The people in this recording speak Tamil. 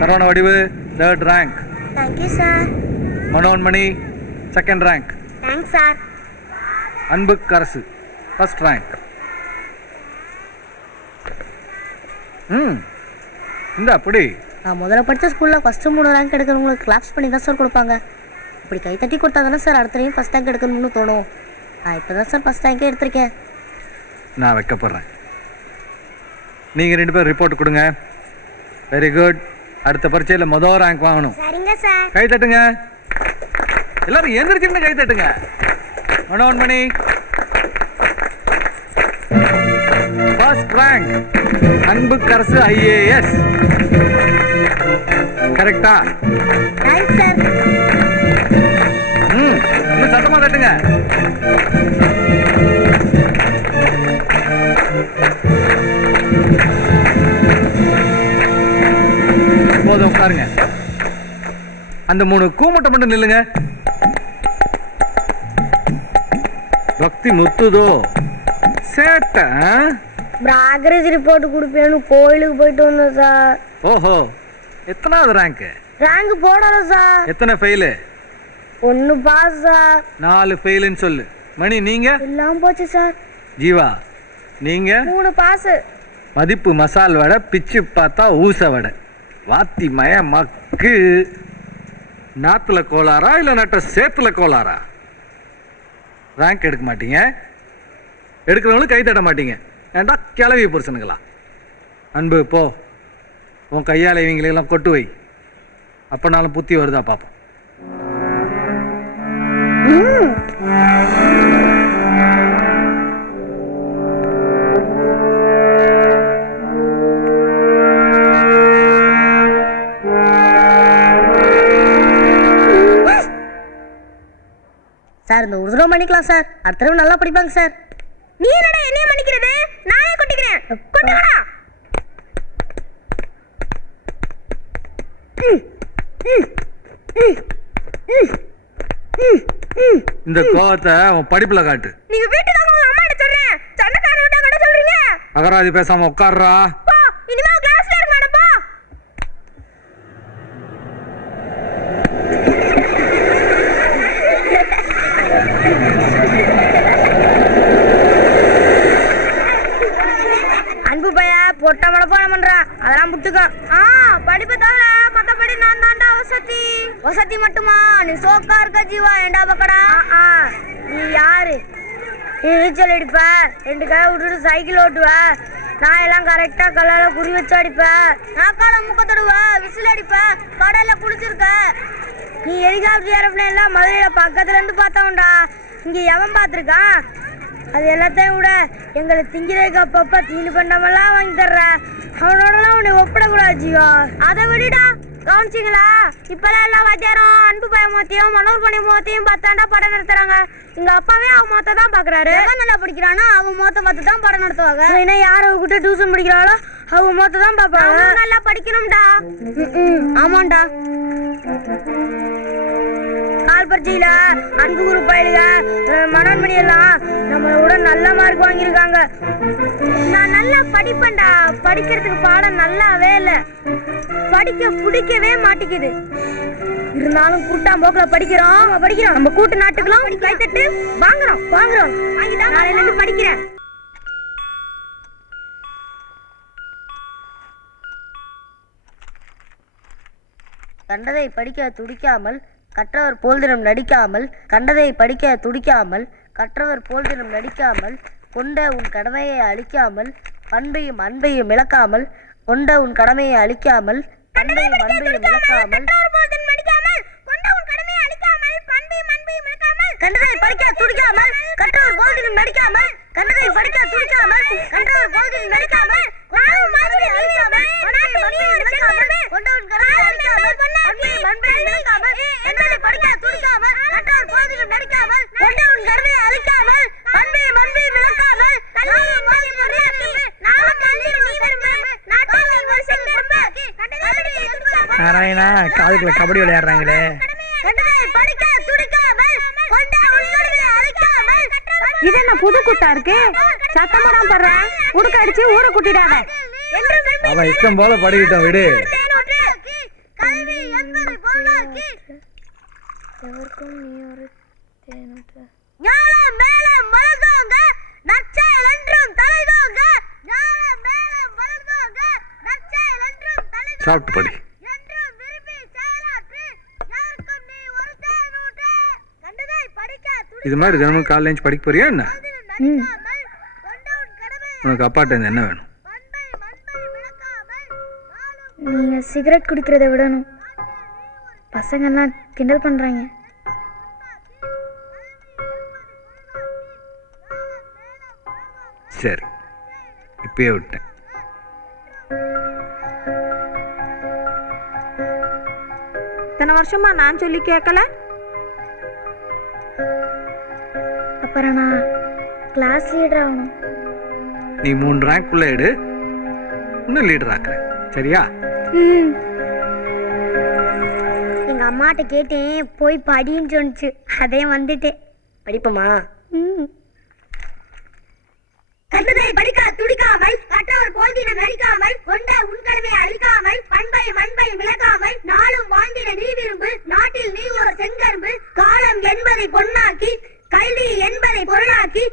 Saravana Vadivu 3rd rank. Thank you, sir. Manonmani 2nd rank. Thanks, sir. அன்பு கரசு 1st rank. இந்த அப்படி நான் முதல்ல படித்த ஸ்கூலில் ஃபஸ்ட்டு 3 ரேங்க் எடுக்கிறவங்களுக்கு கிளாப்ஸ் பண்ணி தான் சார் கொடுப்பாங்க. இப்படி கை தட்டி கொடுத்தா தானே சார் அடுத்த ஃபஸ்ட் ரேங்க் எடுக்கணும்னு தோணும். நான் இப்போ தான் சார் ஃபஸ்ட் ரேங்கே எடுத்திருக்கேன். நான் வைக்கப்படுறேன். நீங்கள் 2 பேர் ரிப்போர்ட் கொடுங்க. Very good. அடுத்த பரீட்சையில் முதல் ரேங்க் வாங்கணும். சரிங்க சார். கை தட்டுங்க எல்லாரும், எந்திரிச்சுன்னு கை தட்டுங்க. Manonmani 1st rank. அன்பு கரசு IAS. கரெக்டா? Thanks sir. இன்னும் சத்தமா தட்டுங்க. போதும், உட்காருங்க. அந்த 3 கூமட்டை மட்டும் நில்லுங்க. பக்தி முத்துதோ சேட்டை. ப்ராக்ரஸ் ரிப்போர்ட் கொடுப்பேன்னு கோயிலுக்கு போயிட்டு வந்தோம் சார். ஓஹோ, எத்தனாவது ரேங்க்? ரேங்க் போடல சார். எத்தனை ஃபெயிலு? 1 pass sir. 4 ஃபெயிலுன்னு சொல்லு. மணி நீங்க? எல்லாம் போச்சு சார். ஜீவா நீங்க? 3 பாஸ். மதிப்பு மசால் வடை, பிச்சு பார்த்தா ஊச வடை. வாத்தி மய மக்கு. நாத்துல கோளாரா இல்லை நட்ட சேத்துல கோளாரா? ரேங்க் எடுக்க மாட்டீங்க, எடுக்கிறவங்களும் கை தட்ட மாட்டீங்க. ஏண்டா கிளவி புருஷனுங்களா? அன்பு போ, உன் கையால் இவங்களெல்லாம் கொட்டு வை. அப்போனாலும் புத்தி வருதா பார்ப்போம். சார் இந்த ஒரு தடவை மன்னிக்கலாம் சார். அடுத்த தடவை நல்லா படிப்பாங்க சார். நீ என்னடா என்னைய மன்னிக்கிறது? நானே கொட்டிக்கிறேன். கொட்டுங்கடா. இந்த கோவத்தை உன் படிப்புல காட்டு. நீங்க வீட்டுக்கு அவங்க அம்மா கிட்ட சொல்றேன். சண்டக்காரன் விட்டா கூட சொல்றீங்க. அகராதி பேசாம உட்கார்றா. போ, இனிமே கிளாஸ்ல இருக்க மாட்டே போ. அன்பு பைய பொட்ட மடப்பான பண்றான். அதெல்லாம் புட்டுக்கோ. படிப்பு தவிர மத்தபடி நான் தாண்டா வசதி. வசதி மட்டுமா? நீ சோக்கா இருக்க ஜீவா. ஏண்டா பக்கடா? நீ யாரு? நீ நீச்சல் அடிப்ப, 2 கை விட்டுட்டு சைக்கிள் ஓட்டுவ, நான் எல்லாம் கரெக்டா கல்லால குறி வச்சு அடிப்ப, நாக்கால முக்க தொடுவ, விசில் அடிப்ப, கடல்ல குளிச்சிருக்க. நீ ஹெலிகாப்டர் ஏரோப்ளேன் எல்லாம் மதுரையில பக்கத்துல இருந்து பார்த்தவன்டா. இங்க எவன் பார்த்துருக்கான்? அது எல்லாத்தையும் விட எங்களை திங்கிறதுக்கு அப்பப்ப தீனி பண்ணமெல்லாம் வாங்கி தர்ற. அவனோடலாம் உன்னை ஒப்பிடக்கூடாது ஜீவா. அதை விடுடா. கவனிச்சிங்களா? இப்பெல்லாம் எல்லா வாத்தியாரும் அன்பு பய மோத்தையும் மனோர் பண்ணி மோத்தையும் பார்த்தாண்டா படம் நடத்துறாங்க. எங்க அப்பாவே அவன் மோத்த தான் பாக்குறாரு. எவன் நல்லா படிக்கிறானோ அவன் மோத்த பார்த்து தான் படம் நடத்துவாங்க. ஏன்னா யார் அவகிட்ட டியூஷன் படிக்கிறாளோ அவன் மோத்த தான் பாப்பாங்க. நல்லா படிக்கணும்டா. ஆமாண்டா. கால் பரீட்சையில அன்பு குரு பயிலுக மனோன்மணி எல்லாம் நம்மளோட நல்ல மார்க் வாங்கியிருக்காங்க. நான் நல்லா படிப்பேன்டா. படிக்கிறதுக்கு பாடம் நல்லாவே இல்லை. படிக்க பிடிக்கவே மாட்டேங்குது. இருந்தாலும் கூட்டாம் போக்குல படிக்கிறோம். நம்ம கூட்டு நாட்டுக்கெல்லாம் கைத்தட்டு வாங்குறோம். நாளையில இருந்து படிக்கிறேன். கண்டதை படிக்க துடிக்காமல் கற்றவர் போல்தினம் நடிக்காமல், கண்டதை படிக்க துடிக்காமல் கற்றவர் போல்தினம் நடிக்காமல், கொண்ட உன் கடமையை அழிக்காமல், பண்பையும் அன்பையும் இழக்காமல், கொண்ட உன் கடமையை அழிக்காமல், பண்பையும் அன்பையும் இழக்காமல், கண்டதை படிக்க துடிக்காமல் கற்றவர் போல்தினம் நடிக்காமல், கண்டதை படிக்க துடிக்காமல் கற்றவர் போல்தினம் நடிக்காமல், நாராயணா, காதுக்குள்ள கபடி விளையாடுறாங்களே. இது என்ன புது குட்டா இருக்கு? சத்தமா படுறேன். உடுக்க அடிச்சு ஊரை கூட்டிடாத. அவன் இஷ்டம் போல படிக்கிட்டோம், விடு. யாருக்கும் நீ ஒரு தேனற்ற ஞானம் மேலம் வளர்ந்தோங்க நற்செயல் என்றும் தலைதோங்க ஞானம் மேலம் வளர்ந்தோங்க நற்செயல் என்றும் தலைதோங்க சாப்பிட்டு படி. என்றும் விரும்பி செயலாற்று யாருக்கும் நீ ஒரு தேனூற்ற கண்டதை படிக்க இது மாதிரி தினமும் காலைல எழுந்து படிக்க போறியா என்ன? நடிக்காமல் கொண்டவன் கடமை உனக்கு அப்பாட்ட இருந்து என்ன வேணும்? மண்பை மண்பை விளக்காமல் நீங்க சிகரெட் குடிக்கிறத விடணும். பசங்கெல்லாம் கிண்டல் பண்றாங்க. சரி, இப்பயே விட்டேன். இத்தனை வருஷமா நான் சொல்லி கேட்கல. அப்புறம் நான் கிளாஸ் லீடர் ஆகணும். நீ 3 ரேங்க் உள்ள எடு, இன்னும் லீடர் ஆக்குறேன். சரியா? எங்க அம்மாட்ட கேட்டேன், போய் படின்னு சொன்னிச்சு. அதே வந்துட்டேன். படிப்போமா? கண்டதை படிக்க துடிக்காமல் கற்றவர் போதின நடிக்காமல் கொண்ட உன்கடமை அழிக்காமல் பண்பை மண்பை விளக்காமல் நாளும் வாழ்ந்திட நீ விரும்பு நாட்டில் நீ ஒரு செங்கரும்பு காலம் என்பதை பொன்னாக்கி கல்வி என்பதை பொருளாக்கி